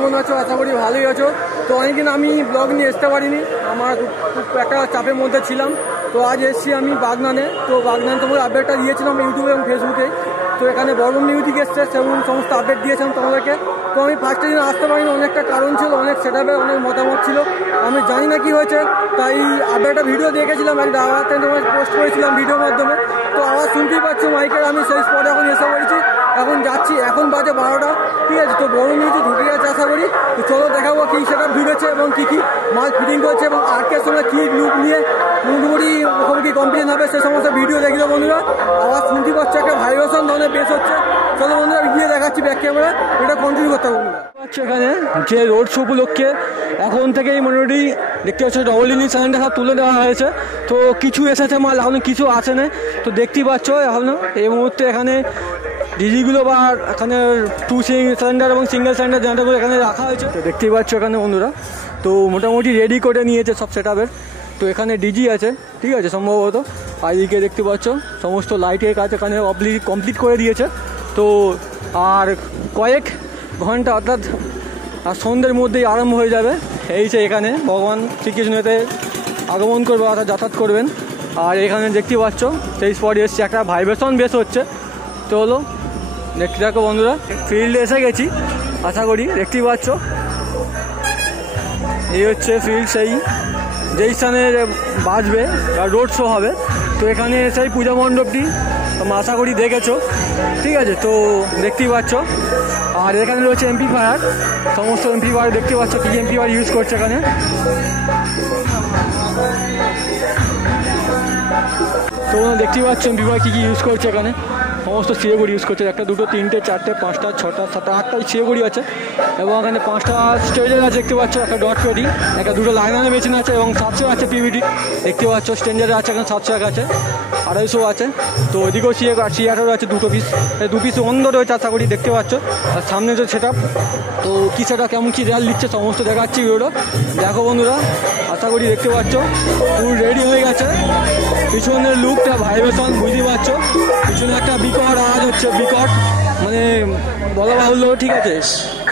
কেমন আছো? আশা করি ভালোই আছো। তো অনেকদিন আমি ব্লগ নিয়ে আসতে পারিনি, আমার খুব একটা চাপের মধ্যে ছিলাম। তো আজ এসেছি আমি বাগনানে। তো বাগনানে তোমাদের আপডেটটা দিয়েছিলাম ইউটিউবে এবং ফেসবুকে। তো এখানে বর্ধমান মিউজিক এসছে, সেরকম সমস্ত আপডেট দিয়েছিলাম তোমাদেরকে। তো আমি ফার্স্টে দিন আসতে পারিনি, অনেকটা কারণ ছিল, অনেক সেটআপের অনেক মতামত ছিল, আমি জানি না কি হয়েছে। তাই আপডেটটা ভিডিও দেখেছিলাম, একটা আওয়াজ তোমার পোস্ট করেছিলাম ভিডিওর মাধ্যমে। তো আওয়াজ শুনতেই পাচ্ছ মাইকের, আমি সেই স্পটে এখন এসে পড়েছি, এখন যাচ্ছি। এখন বাজে 12টা, ঠিক আছে। তো বড় মিউজিক ঢুকে গেছে আশা করি। তো চলো দেখাবো কী সেটআপ ঢুকেছে এবং কী কী মাল ফিটিং করছে এবং আর্কের সঙ্গে কী লুক নিয়ে মোটামুটি মুখোমুখি কম্পিটিশন হবে, সে সমস্ত ভিডিও দেখলো বন্ধুরা। আওয়াজ শুনতে পাচ্ছে, একটা ভাইব্রেশন ধরনের বেশ হচ্ছে। চলো বন্ধুরা গিয়ে দেখাচ্ছি ব্যাক ক্যামেরা, এটা কন্টিনিউ করতে হবে বন্ধুরা। এখানে যে রোড শো উপলক্ষে এখন থেকেই মোটামুটি দেখতে পাচ্ছ ডবল ইঞ্জিন সিলিন্ডার সব তুলে দেওয়া হয়েছে। তো কিছু এসেছে মাল, এখন কিছু আসে না। তো দেখতেই পাচ্ছ এখন এই মুহূর্তে এখানে ডিজিগুলো বা এখানে 2 সিলিন্ডার এবং সিঙ্গেল সিলিন্ডার জেনারেটরগুলো এখানে রাখা হয়েছে। তো দেখতেই পাচ্ছ এখানে বন্ধুরা, তো মোটামুটি রেডি করে নিয়েছে সব সেটআপের। তো এখানে ডিজি আছে, ঠিক আছে সম্ভবত। আর এদিকে দেখতে পাচ্ছ সমস্ত লাইটের কাজ এখানে কমপ্লিট করে দিয়েছে। তো আর কয়েক ঘন্টা অর্থাৎ আর সন্ধ্যের মধ্যেই আরম্ভ হয়ে যাবে। এই যে এখানে ভগবান শ্রীকৃষ্ণতে আগমন করবে অর্থাৎ যাতায়াত করবেন। আর এখানে দেখতে পাচ্ছ সেই স্পটে এসছে, একটা ভাইব্রেশন বেশ হচ্ছে। তো হলো দেখতে থাকো বন্ধুরা, ফিল্ডে এসে গেছি আশা করি। দেখতেই পাচ্ছ এই হচ্ছে ফিল্ড, সেই যেই স্থানে বাজবে আর রোড শো হবে। তো এখানে সেই পূজা মণ্ডপটি আশা করি দেখেছো, ঠিক আছে। তো দেখতেই পাচ্ছ। আর এখানে রয়েছে এমপ্লিফায়ার, সমস্ত এমপ্লিফায়ার দেখতে পাচ্ছ কি এমপ্লিফায়ার ইউজ করছে এখানে। তো দেখতেই পাচ্ছ এমপ্লিফায়ার কী ইউজ করছে এখানে। সমস্ত সিএগুড়ি ইউজ করছে, 1, 2, 3, 4, 5, 6, 7, 8টা সিএগুড়ি আছে। এবং এখানে 5টা স্টেজের আছে দেখতে পাচ্ছ, একটা ডট পেডি, একটা 2টো লাইনারের মেশিন আছে এবং 700 আছে পিভিডি দেখতে পাচ্ছ। স্টেঞ্জারে আছে এখানে 700 আছে, 250 আছে। তো ওইদিকেও C18 আছে 2 পিস, 2 পিস অন্ধ রয়েছে আশা করি দেখতে পাচ্ছ। আর সামনে যে সেটআপ, তো কী সেটা কেমন কী রেল দিচ্ছে সমস্ত দেখাচ্ছি ভিডিওটা দেখো বন্ধুরা। আশা করি দেখতে পাচ্ছ পুরো রেডি হয়ে গেছে। পিছনের লুকটা ভাইব্রেশন বুঝতে পারছো, পিছনে একটা বিকট আওয়াজ হচ্ছে, বিকট মানে বলা বাহুল্য, ঠিক আছে,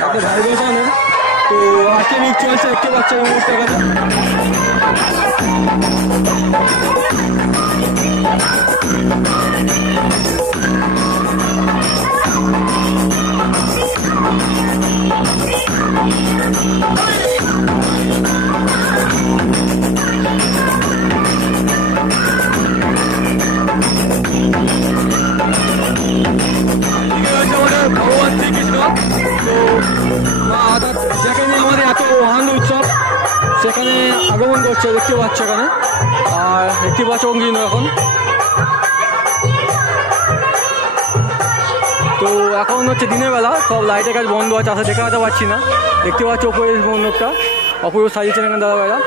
একটা ভাইব্রেশনের। তো আজকে মিক চলছে দেখতে পাচ্ছ এই মুহূর্তে এখানে। ভগবান শ্রীকৃষ্ণ, তো অর্থাৎ যেখানে আমাদের এত আনন্দ উৎসব সেখানে আগমন করছে দেখতে পাচ্ছ এখানে। আর দেখতে পাচ্ছ কিন্তু এখন তো এখন হচ্ছে দিনের বেলা, সব লাইটের কাজ বন্ধ আছে, আসলে দেখাতে পারছি না। দেখতে পাচ্ছ ওপরের মণ্ডপটা অপূর্ব সাজিয়েছেন এখানে দাদা ভাইরা।